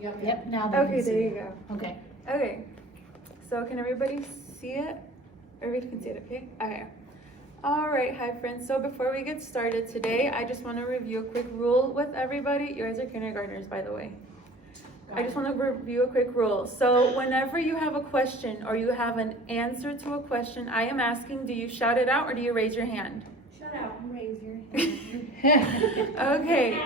Yep, now they Okay, can see there you it. go. Okay. Okay, so can everybody see it? Everybody can see it, okay? Okay. All right, hi friends. So before we get started today, I just want to review a quick rule with everybody. You guys are kindergartners, by the way. I just want to review a quick rule. So whenever you have a question or you have an answer to a question, I am asking, do you shout it out or do you raise your hand? Shout out and raise your hand. Okay.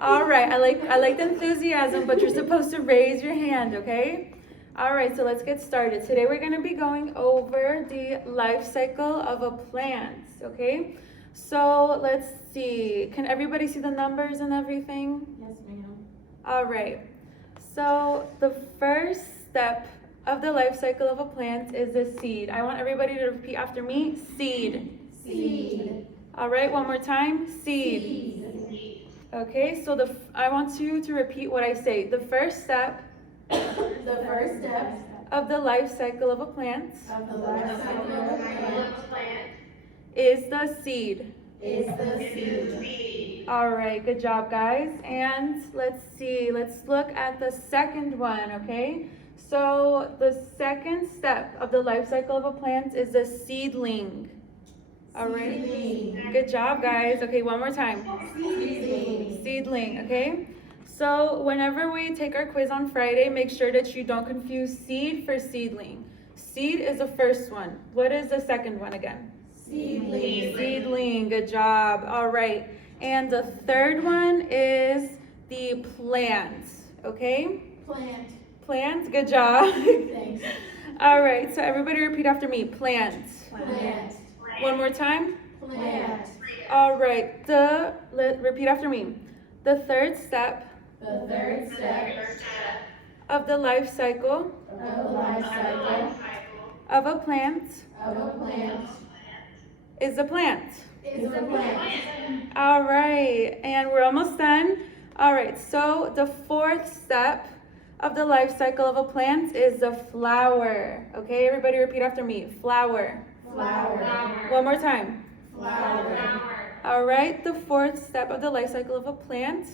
All right. I like the enthusiasm, but you're supposed to raise your hand, okay? All right, so let's get started. Today we're going to be going over the life cycle of a plant, okay? So let's see. Can everybody see the numbers and everything? Yes, ma'am. All right. So the first step of the life cycle of a plant is the seed. I want everybody to repeat after me. Seed. Seed. All right, one more time. Seed. Seed. Okay, so I want you to repeat what I say. The first step The first step of the life cycle of a plant of the life cycle of a plant is the seed. is the seed. All right, good job, guys. And let's see, let's look at the second one, okay? So the second step of the life cycle of a plant is the seedling. All right. Seedling. Good job, guys. Okay, one more time. Seedling. Seedling, okay? So whenever we take our quiz on Friday, make sure that you don't confuse seed for seedling. Seed is the first one. What is the second one again? Seedling. Seedling, good job. All right. And the third one is the plant, okay? Plant. Plant, good job. Thanks. All right, so everybody repeat after me. Plant. Plant. One more time. Plant. All right, repeat after me. The third step The third step of the life cycle of the life cycle of a plant of a plant is the plant. is the plant. All right, and we're almost done. All right, so the fourth step of the life cycle of a plant is the flower. Okay, everybody repeat after me. Flower. Flower. One more time. Flower. All right, the fourth step of the life cycle of a plant.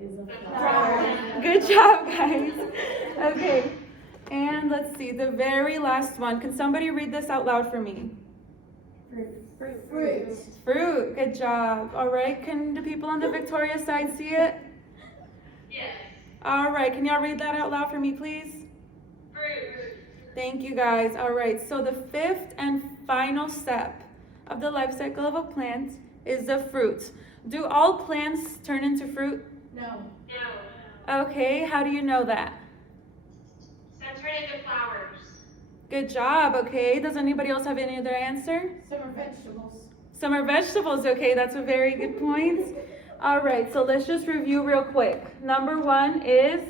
Is a flower. Good job, guys. Okay, and let's see, the very last one. Can somebody read this out loud for me? Fruit. Fruit, good job. All right, can the people on the Victoria side see it? Yes. All right, can y'all read that out loud for me, please? Fruit. Thank you, guys. All right, so the fifth and final step of the life cycle of a plant is the fruit. Do all plants turn into fruit? No. No. Okay, how do you know that? Some turn into flowers. Good job, okay. Does anybody else have any other answer? Some are vegetables. Some are vegetables, okay, that's a very good point. All right, so let's just review real quick. Number one is,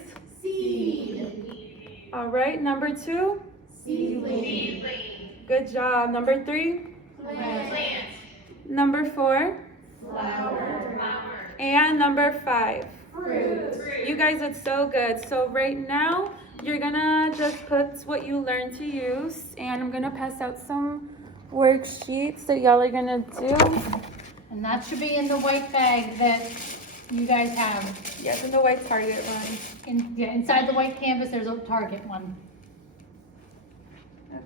Seed. all right, number two, Seedling. Seedling. good job. Number three, Plant. Plant. number four, Flower. Flower. and number five. Fruit. Fruit. You guys did so good. So right now, you're gonna just put what you learned to use, and I'm gonna pass out some worksheets that y'all are gonna do. And that should be in the white bag that you guys have. Yes, in the white Target one. Inside the white canvas, there's a Target one.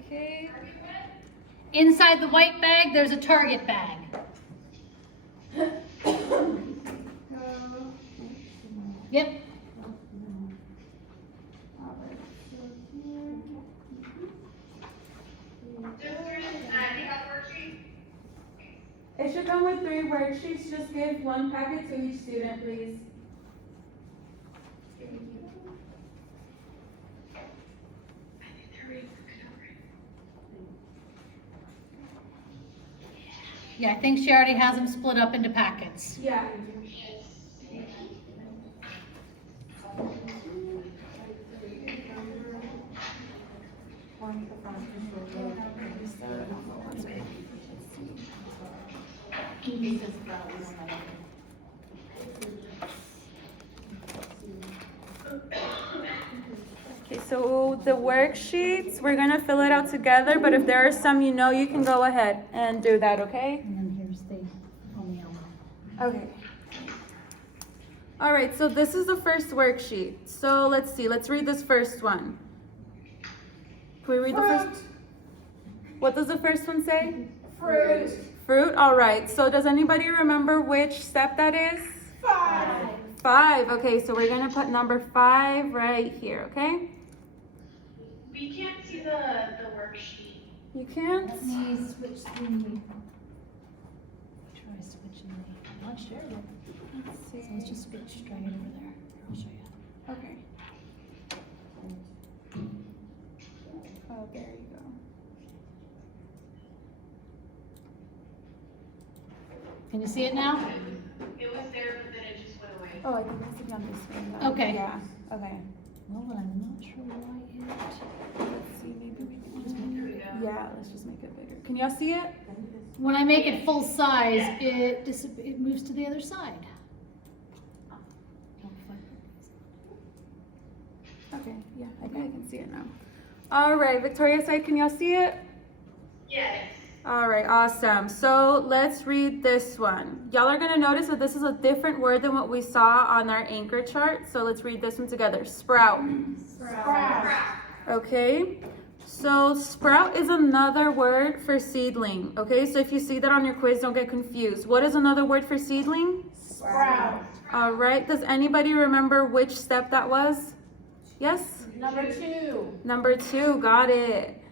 Okay. Inside the white bag, there's a Target bag. Yep. Just three. Take out the worksheet. It should come with 3 worksheets. Just give 1 packet to each student, please. Yeah, I think she already has them split up into packets. Yeah. Okay, so the worksheets, we're gonna fill it out together, but if there are some you know, you can go ahead and do that, okay? And then here's the, oh, yeah. Okay. All right, so this is the first worksheet. So let's see, let's read this first one. Can we read the first? What does the first one say? Fruit. Fruit, all right. So does anybody remember which step that is? 5. 5, okay, so we're gonna put number 5 right here, okay? We can't see the worksheet. You can't? Let me switch the. Try switching the. I'm not sure. Let's So see. let's just switch straight over there. I'll show you. Okay. Oh, there you go. Can you see it now? It was there, but then it just went away. Oh, I think it has to be on this screen then. Okay. Yeah, okay. Well, but I'm not sure why it. Let's see, maybe we Just can. make Here we go. Yeah, let's just make it bigger. Can y'all see it? When I make it full size, it moves to the other side. Okay, yeah, I think I can see it now. All right, Victoria side, can y'all see it? Yes. All right, awesome. So let's read this one. Y'all are gonna notice that this is a different word than what we saw on our anchor chart. So let's read this one together. Sprout. Sprout. Okay, so sprout is another word for seedling. Okay, so if you see that on your quiz, don't get confused. What is another word for seedling? Sprout. All right, does anybody remember which step that was? Yes? Number 2. Number 2, got it.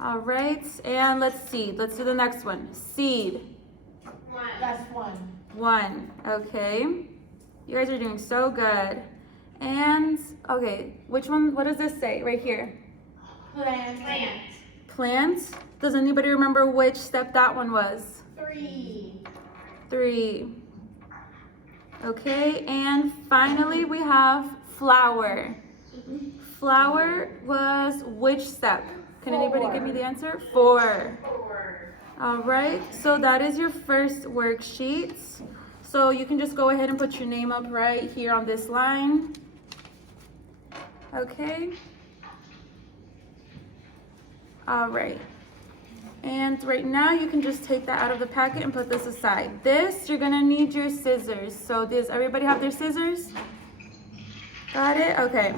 All right, and let's see. Let's do the next one. Seed. 1. That's 1. 1. Okay. You guys are doing so good. And, okay, which one, what does this say right here? Plant. Plant. Plant. Does anybody remember which step that one was? 3. 3. Okay, and finally we have flower. Flower was which step? Can anybody give me the answer? 4. 4. All right, so that is your first worksheet. So you can just go ahead and put your name up right here on this line. Okay. All right. And right now you can just take that out of the packet and put this aside. This, you're gonna need your scissors. So does everybody have their scissors? Got it? Okay.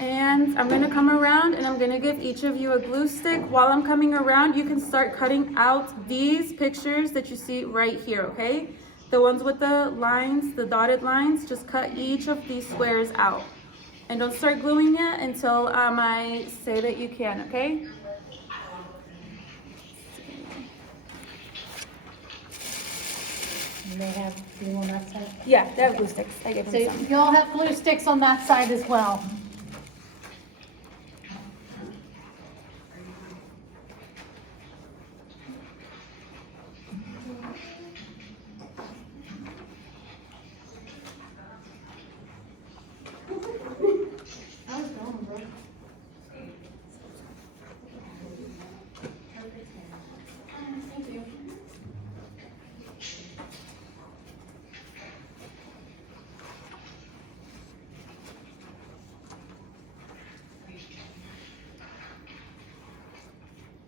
And I'm gonna come around and I'm gonna give each of you a glue stick. While I'm coming around, you can start cutting out these pictures that you see right here, okay? The ones with the lines, the dotted lines, just cut each of these squares out. And don't start gluing it until I say that you can, okay? And they have glue on that side. Yeah, they have glue sticks. I gave So them some. you all have glue sticks on that side as well.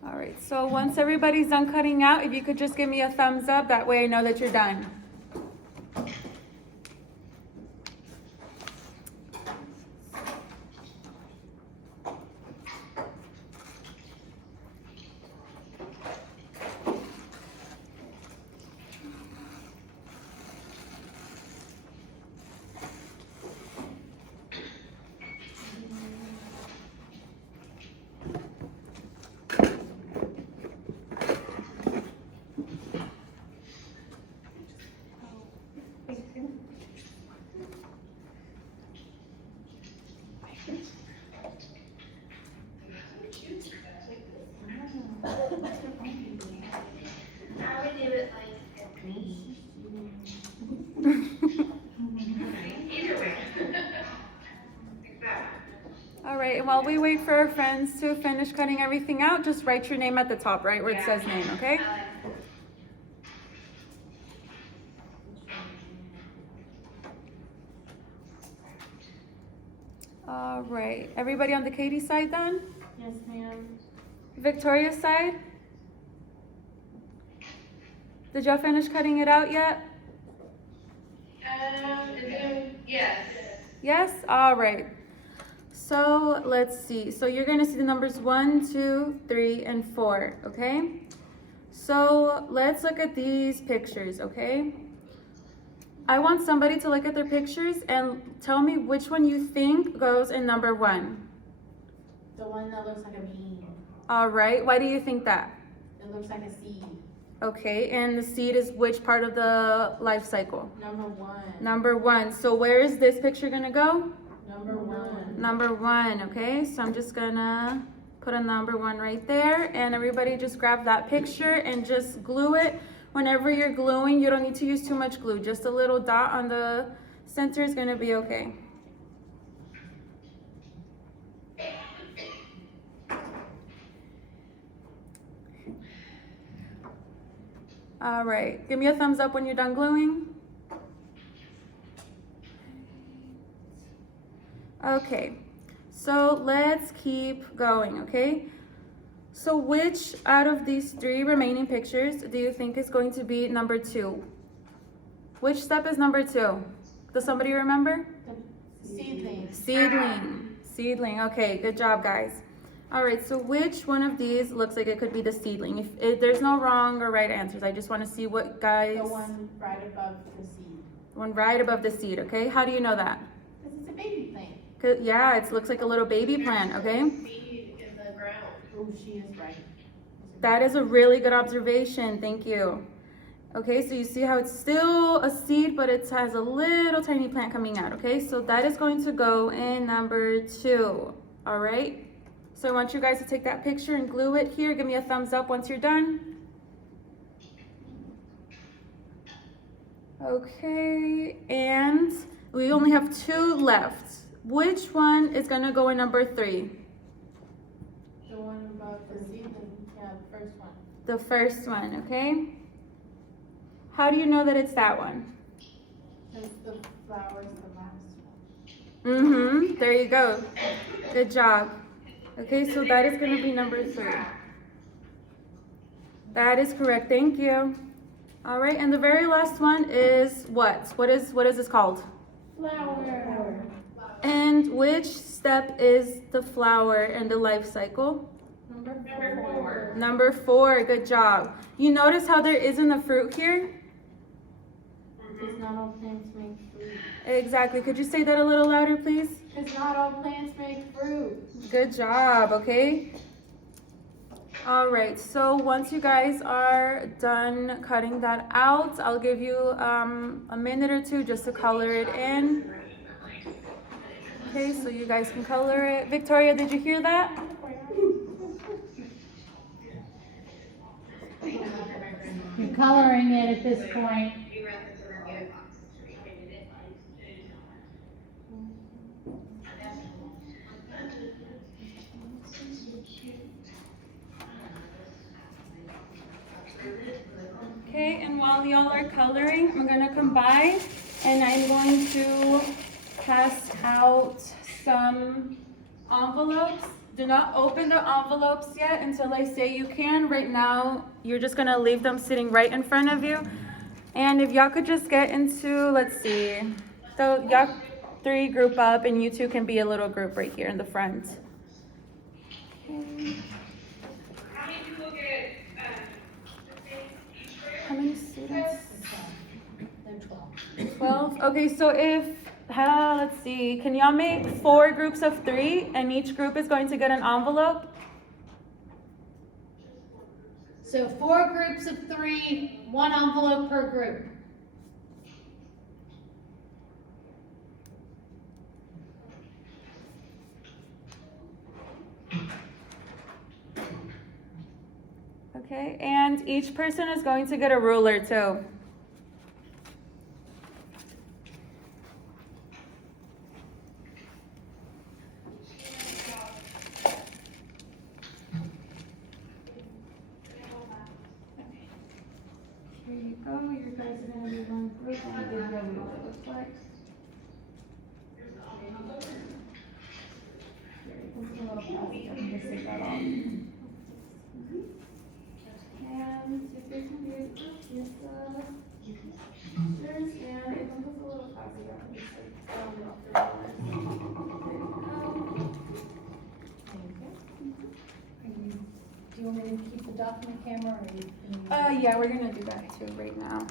All right, so once everybody's done cutting out, if you could just give me a thumbs up, that way I know that you're done. I would do it like either way. Like that. All right, and while we wait for our friends to finish cutting everything out, just write your name at the top, right, where it says name, okay? All right, everybody on the Katie side then? Yes, ma'am. Victoria's side? Did y'all finish cutting it out yet? Is it Yes. Yes? All right. So let's see. So you're going to see the numbers 1, 2, 3, and 4, okay? So let's look at these pictures, okay? I want somebody to look at their pictures and tell me which one you think goes in number 1. The one that looks like a bean. All right. Why do you think that? It looks like a seed. Okay. And the seed is which part of the life cycle? Number 1. Number 1. So where is this picture going to go? Number 1. Number 1, okay? So I'm just gonna put a number 1 right there, and everybody just grab that picture and just glue it. Whenever you're gluing, you don't need to use too much glue. Just a little dot on the center is gonna be okay. All right, give me a thumbs up when you're done gluing. Okay, so let's keep going, okay? So which out of these 3 remaining pictures do you think is going to be number 2? Which step is number 2? Does somebody remember? Seedling. Seedling, okay, good job guys. All right, so which one of these looks like it could be the seedling? If there's no wrong or right answers, I just want to see what guys... The one right above the seed. One right above the seed, okay? How do you know that? Because it's a baby plant. Yeah, it looks like a little baby plant, okay? Seed in the ground. Oh, she is right. That is a really good observation, thank you. Okay, so you see how it's still a seed, but it has a little tiny plant coming out, okay? So that is going to go in number 2, all right? So I want you guys to take that picture and glue it here. Give me a thumbs up once you're done. Okay, and we only have 2 left. Which one is gonna go in number 3? The one above the seedling. Yeah, the first one. The first one, okay? How do you know that it's that one? Because the flower's the last one. Mm-hmm, there you go. Good job. Okay, so that is gonna be number 3. That is correct, thank you. All right, and the very last one is what? What is this called? Flower. And which step is the flower in the life cycle? Number 4. Number 4, good job. You notice how there isn't a fruit here? Because not all plants make fruit. Exactly, could you say that a little louder, please? Because not all plants make fruit. Good job, okay? All right, so once you guys are done cutting that out, I'll give you a minute or 2 just to color it in. Okay, so you guys can color it. Victoria, did you hear that? You're coloring it at this point. Okay, and while y'all are coloring, I'm gonna come by and I'm going to pass out some envelopes. Do not open the envelopes yet until I say you can. Right now, you're just gonna leave them sitting right in front of you. And if y'all could just get into, let's see, so y'all 3 group up and you 2 can be a little group right here in the front. Okay. How many students? They're 12. 12? Okay, so if, let's see, can y'all make 4 groups of 3 and each group is going to get an envelope? So 4 groups of 3, 1 envelope per group. Okay, and each person is going to get a ruler too. Here you go, you guys are gonna be one group and give you a ruler, it looks like. Here, this is a little plastic, I can just take that off. And if they can be, yes, you want me to keep the document camera or you? Yeah, we're gonna do that too right now.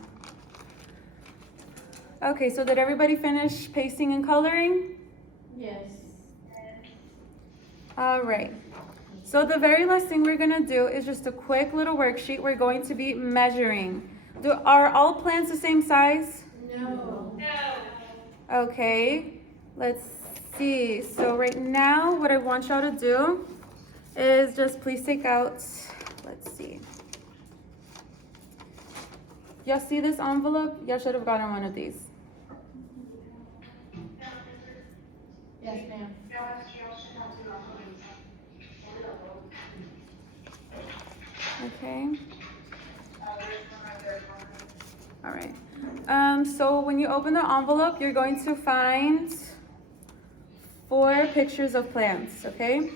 Okay, so did everybody finish pasting and coloring? Yes. All right. So the very last thing we're gonna do is just a quick little worksheet. We're going to be measuring. Are all plants the same size? No. Okay, let's see. So right now, what I want y'all to do is just please take out, let's see. Y'all see this envelope? Y'all should have gotten one of these. Yes, ma'am. Okay. All right. So when you open the envelope, you're going to find 4 pictures of plants, okay?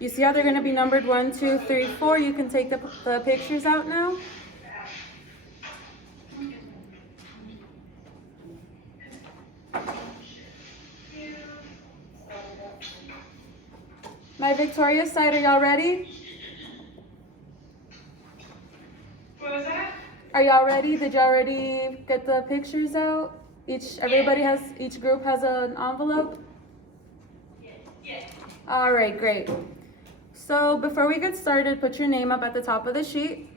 You see how they're gonna be numbered 1, 2, 3, 4. You can take the pictures out now. My Victoria side, are y'all ready? What was that? Are y'all ready? Did y'all already get the pictures out? Each group has an envelope? Yes. All right, great. So before we get started, put your name up at the top of the sheet.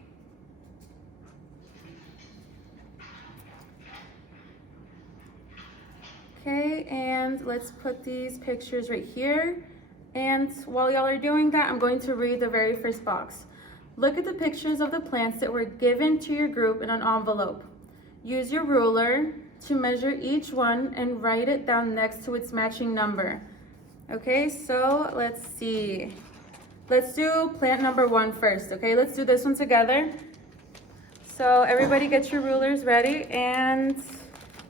Okay, and let's put these pictures right here. And while y'all are doing that, I'm going to read the very first box. Look at the pictures of the plants that were given to your group in an envelope. Use your ruler to measure each one and write it down next to its matching number. Okay, so let's see. Let's do plant number 1 first, okay? Let's do this one together. So everybody get your rulers ready, and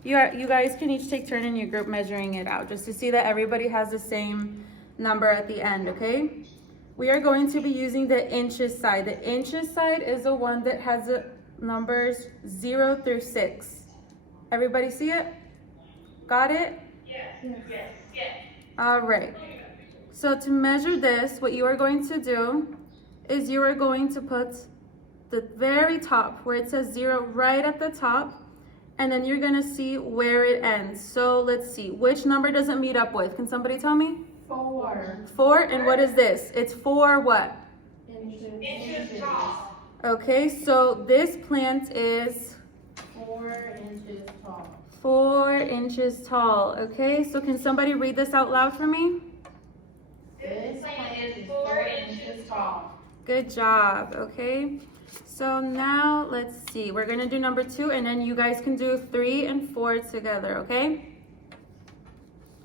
you guys can each take turn in your group measuring it out, just to see that everybody has the same number at the end, okay? We are going to be using the inches side. The inches side is the one that has the numbers 0 through 6. Everybody see it? Got it? Yes. All right. So to measure this, what you are going to do is you are going to put the very top where it says 0 right at the top, and then you're gonna see where it ends. So let's see, which number does it meet up with? Can somebody tell me? 4 4, and what is this? It's 4 what? inches. tall. Okay, so this plant is 4 inches tall. 4 inches tall. Okay, so can somebody read this out loud for me? This plant is 4 inches tall. Good job, okay? So now let's see, we're gonna do number 2, and then you guys can do 3 and 4 together, okay?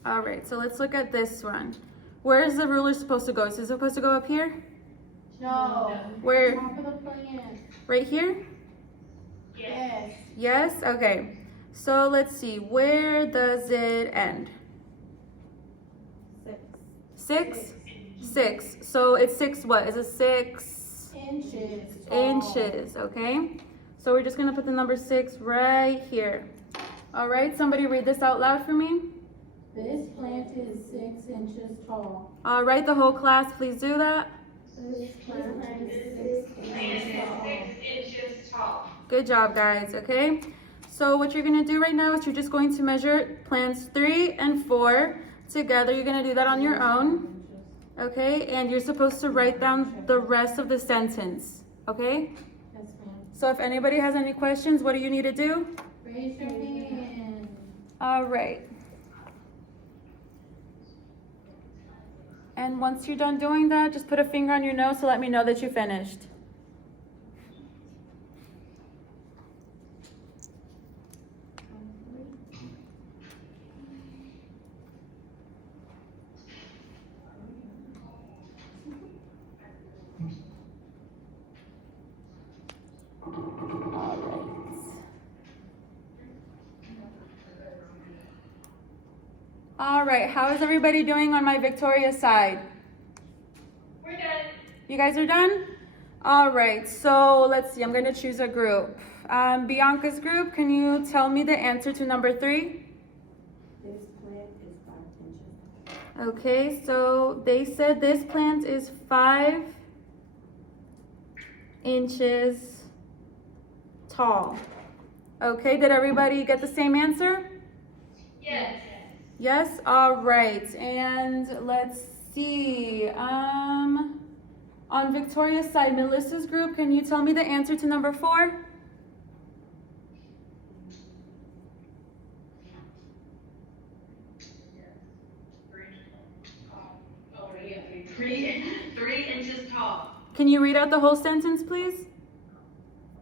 All right, so let's look at this one. Where is the ruler supposed to go? Is it supposed to go up here? No. Where? Top of the plant. Right here? Yes. Yes? Okay. So let's see, where does it end? 6? 6. So it's 6 what? Is it 6 Inches tall. inches? Okay. So we're just gonna put the number 6 right here. All right, somebody read this out loud for me. This plant is 6 inches tall. All right, the whole class, please do that. This plant is 6 inches tall. 6 inches tall. Good job, guys, okay? So what you're gonna do right now is you're just going to measure plants 3 and 4 together. You're gonna do that on your own, okay? And you're supposed to write down the rest of the sentence, okay? Yes, ma'am. So if anybody has any questions, what do you need to do? Raise your hand. All right. And once you're done doing that, just put a finger on your nose to let me know that you finished. All right, how is everybody doing on my Victoria side? We're done. You guys are done? All right, so let's see, I'm gonna choose a group. Bianca's group, can you tell me the answer to number 3? This plant is 5 inches. Okay, so they said this plant is 5 inches tall. Okay, did everybody get the same answer? Yes. Yes, all right, and let's see, on Victoria's side, Melissa's group, can you tell me the answer to number 4? Three inches tall. Can you read out the whole sentence, please?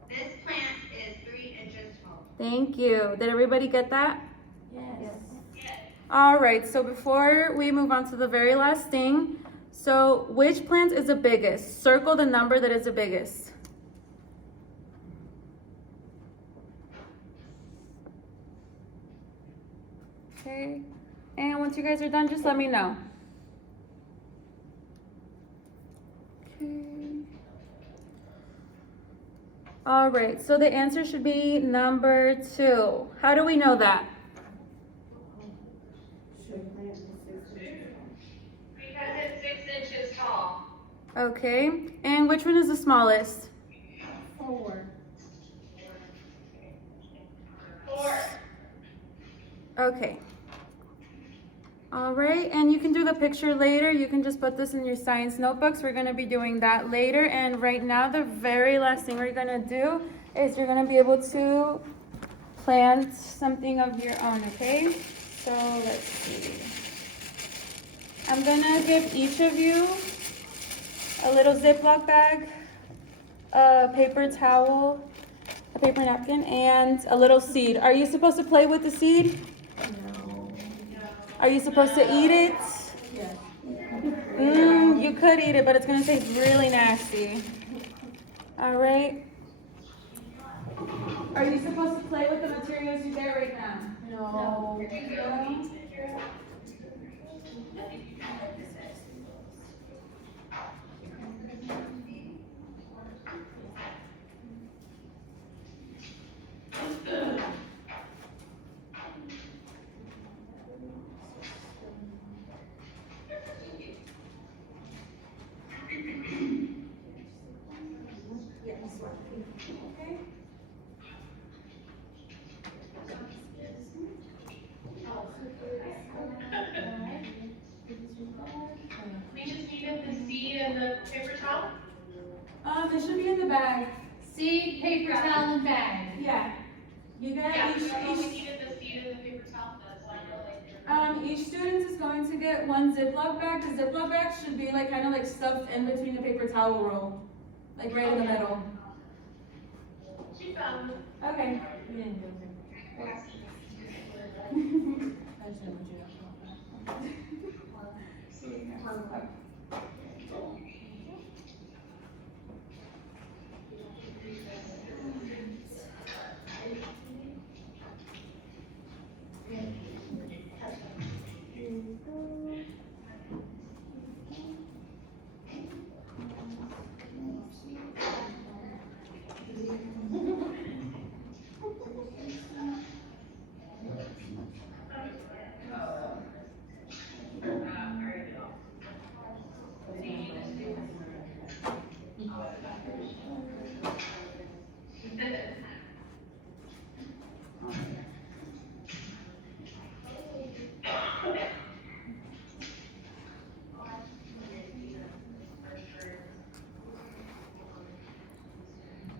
This plant is 3 inches tall. Thank you. Did everybody get that? Yes. All right, so before we move on to the very last thing, so which plant is the biggest? Circle the number that is the biggest. Okay, and once you guys are done, just let me know. Okay. All right, so the answer should be number 2. How do we know that? Sugar plant is 6 inches tall. Because it's 6 inches tall. Okay, and which one is the smallest? 4. 4. Okay. All right, and you can do the picture later. You can just put this in your science notebooks. We're gonna be doing that later. And right now, the very last thing we're gonna do is you're gonna be able to plant something of your own, okay? So let's see. I'm gonna give each of you a little Ziploc bag, a paper towel, a paper napkin, and a little seed. Are you supposed to play with the seed? No. Are you supposed to eat it? Yes. You could eat it, but it's gonna taste really nasty. All right. Are you supposed to play with the materials you get right now? No. We just needed the seed and the paper towel? It should be in the bag. Seed, paper towel, and bag. Yeah. You Yeah, get we only each needed the seed and the paper towel, that's why I know like. each student is going to get one Ziploc bag. The Ziploc bag should be like kind of like stuffed in between the paper towel roll, like right in the middle. She found it. Okay. We didn't do it. I just didn't want you to.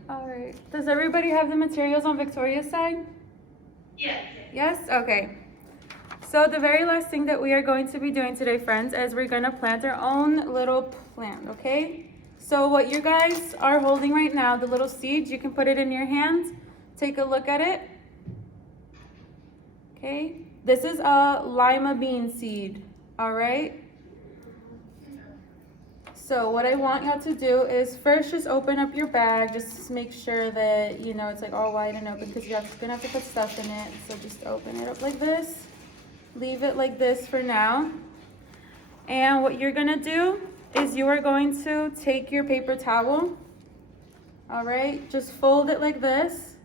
All right. Does everybody have the materials on Victoria's side? Yes. Yes? Okay. So the very last thing that we are going to be doing today, friends, is we're gonna plant our own little plant, okay? So what you guys are holding right now, the little seeds, you can put it in your hand. Take a look at it. Okay? This is a lima bean seed, all right? So what I want y'all to do is first just open up your bag. Just make sure that, you know, it's like all wide and open because you're gonna have to put stuff in it. So just open it up like this. Leave it like this for now. And what you're gonna do is you are going to take your paper towel. All right, just fold it like this.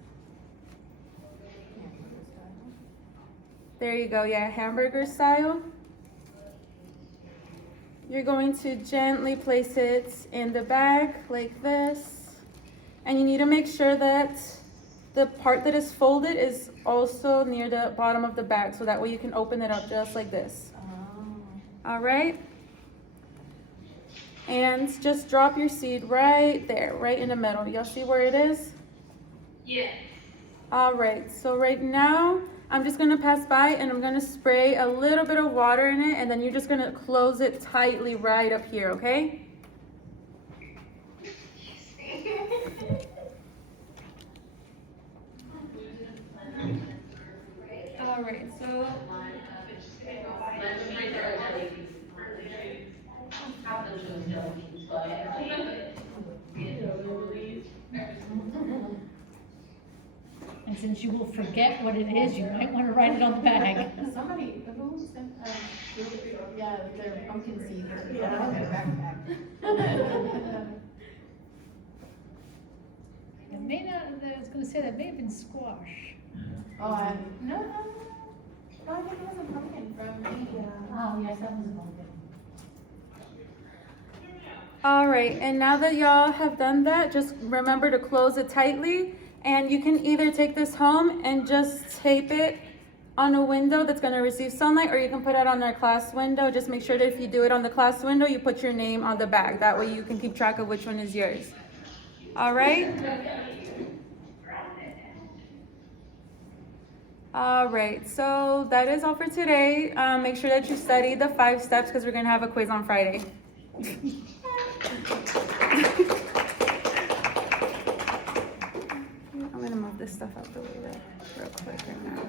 There you go, yeah, hamburger style. You're going to gently place it in the bag like this. And you need to make sure that the part that is folded is also near the bottom of the bag, so that way you can open it up just like this. All right? And just drop your seed right there, right in the middle. Y'all see where it is? Yes. All right, so right now, I'm just gonna pass by and I'm gonna spray a little bit of water in it, and then you're just gonna close it tightly right up here, okay? All right, so And since you will forget what it is, you might want to write it on the bag. Somebody, who sent a group, yeah, their pumpkin seeds. Yeah, on their backpack. It may not, I was gonna say that may have been squash. Oh, no, I think it was a pumpkin from me. Oh, yes, that was a pumpkin. all right, and now that y'all have done that, just remember to close it tightly. And you can either take this home and just tape it on a window that's gonna receive sunlight, or you can put it on their class window. Just make sure that if you do it on the class window, you put your name on the bag. That way you can keep track of which one is yours. All right? All right, so that is all for today. Make sure that you study the 5 steps because we're gonna have a quiz on Friday. I'm gonna move this stuff out the way real quick right now.